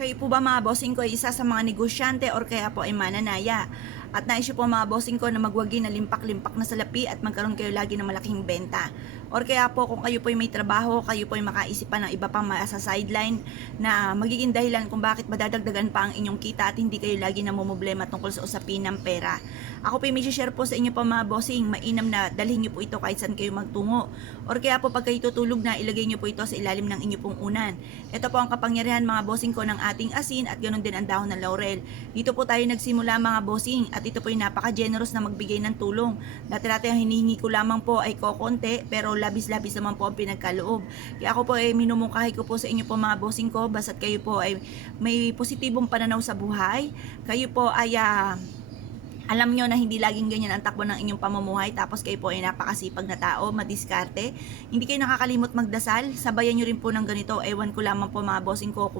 Kayo po ba mga bossing ko ay isa sa mga negosyante or kaya po ay mananaya? At nais nyo po mga bossing ko na magwagi na limpak-limpak na salapi at magkaroon kayo lagi ng malaking benta. Or kaya po kung kayo po ay may trabaho, kayo po ay makaisip pa ng iba pang sa sideline na magiging dahilan kung bakit madadagdagan pa ang inyong kita at hindi kayo lagi namumblema tungkol sa usapin ng pera. Ako po ay may share po sa inyo po mga bossing, mainam na dalhin nyo po ito kahit saan kayo magtungo. Or kaya po pag kayo tutulog na, ilagay nyo po ito sa ilalim ng inyong pong unan. Ito po ang kapangyarihan mga bossing ko ng ating asin at ganoon din ang dahon ng laurel. Dito po tayo nagsimula mga bossing at ito po ay napaka-generous na magbigay ng tulong. Dati-dati ang hinihingi ko lamang po ay kokonti pero labis-labis naman po ang pinagkaloob. Kaya ako po ay minumungkahi ko po sa inyo po mga bossing ko basta't kayo po ay may positibong pananaw sa buhay. Kayo po ay alam nyo na hindi laging ganyan ang takbo ng inyong pamumuhay tapos kayo po ay napakasipag na tao, madiskarte. Hindi kayo nakakalimot magdasal. Sabayan nyo rin po ng ganito. Ewan ko lamang po mga bossing ko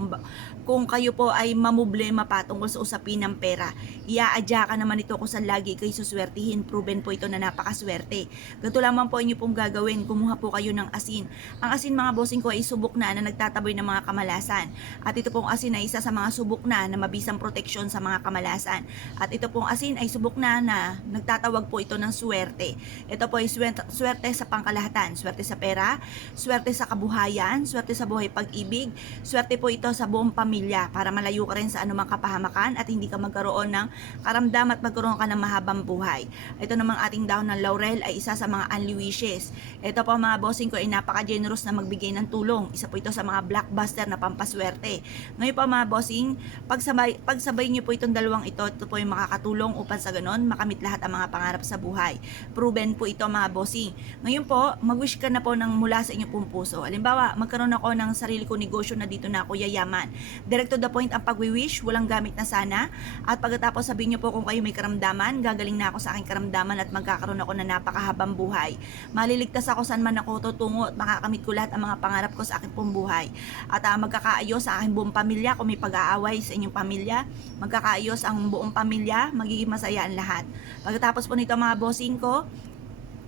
kung kayo po ay mamublema pa tungkol sa usapin ng pera. Iaadya ka naman ito kung saan lagi kayo suswertihin. Proven po ito na napakaswerte. Ganito lamang po inyo pong gagawin. Kumuha po kayo ng asin. Ang asin mga bossing ko ay subok na nagtataboy ng mga kamalasan. At ito pong asin ay isa sa mga subok na mabisang proteksyon sa mga kamalasan. At ito pong asin ay subok na nagtatawag po ito ng swerte. Ito po ay swerte sa pangkalahatan, swerte sa pera, swerte sa kabuhayan, swerte sa buhay pag-ibig, swerte po ito sa buong pamilya para malayo ka rin sa anumang kapahamakan at hindi ka magkaroon ng karamdam at magkaroon ka ng mahabang buhay. Ito namang ating dahon ng laurel ay isa sa mga unli wishes. Ito po mga bossing ko ay napaka-generous na magbigay ng tulong. Isa po ito sa mga blockbuster na pampaswerte. Ngayon po mga bossing, pagsabay niyo po itong dalawang ito po ay makakatulong upang sa ganon, makamit lahat ang mga pangarap sa buhay. Proven po ito mga bossing. Ngayon po, mag-wish ka na po ng mula sa inyong pong puso. Halimbawa, magkaroon ako ng sarili ko negosyo na dito na ako yayaman. Direct to the point ang pag-wish, walang gamit na sana. At pagkatapos sabihin niyo po kung kayo may karamdaman, gagaling na ako sa aking karamdaman at magkakaroon ako ng napakahabang buhay. Maliligtas ako saan man ako tutungo at makakamit ko lahat ang mga pangarap ko sa aking pong buhay. At magkakaayos sa aking buong pamilya kung may pag-aaway sa inyong pamilya. Magkakaayos ang buong pamilya, magiging masaya ang lahat. Pagkatapos po nito mga bossing ko,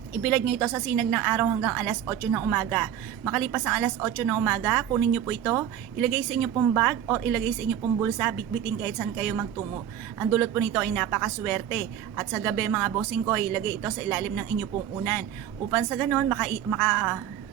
ibilad nyo ito sa sinag ng araw hanggang alas 8 ng umaga. Makalipas ang alas 8 ng umaga, kunin nyo po ito, ilagay sa inyo pong bag or ilagay sa inyo pong bulsa, bitbitin kahit saan kayo magtungo. Ang dulot po nito ay napakaswerte. At sa gabi mga bossing ko, ilagay ito sa ilalim ng inyo pong unan. Upang sa ganon,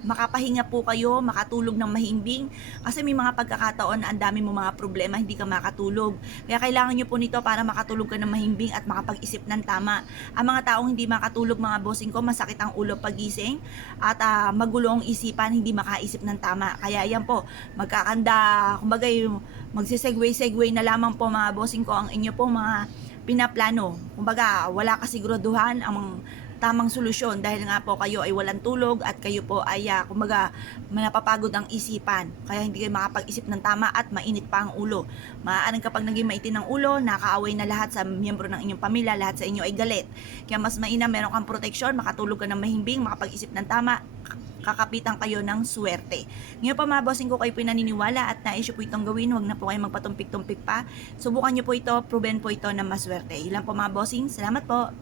makapahinga po kayo, makatulog ng mahimbing kasi may mga pagkakataon na ang dami mo mga problema, hindi ka makatulog. Kaya kailangan nyo po nito para makatulog ka ng mahimbing at makapag-isip ng tama. Ang mga taong hindi makatulog mga bossing ko, masakit ang ulo pagising at magulong isipan, hindi makaisip ng tama. Kaya yan po, magkakanda, kumbaga magsisegue na lamang po mga bossing ko ang inyo pong mga pinaplano. Kumbaga, wala kasiguraduhan ang tamang solusyon dahil nga po kayo ay walang tulog at kayo po ay kumbaga napapagod ang isipan, kaya hindi kayo makapag-isip ng tama at mainit pa ang ulo. Maaaring kapag naging maitin ang ulo, nakaaway na lahat sa miyembro ng inyong pamilya, lahat sa inyo ay galit. Kaya mas mainam meron kang proteksyon, makatulog ka ng mahimbing, makapag-isip ng tama, kakapitan kayo ng swerte. Ngayon pa mga bossing ko kayo pinaniniwala at na-issue po itong gawin, huwag na po kayo magpatumpik-tumpik pa. Subukan nyo po ito, proven po ito na maswerte. Ilan po mga bossing, salamat po.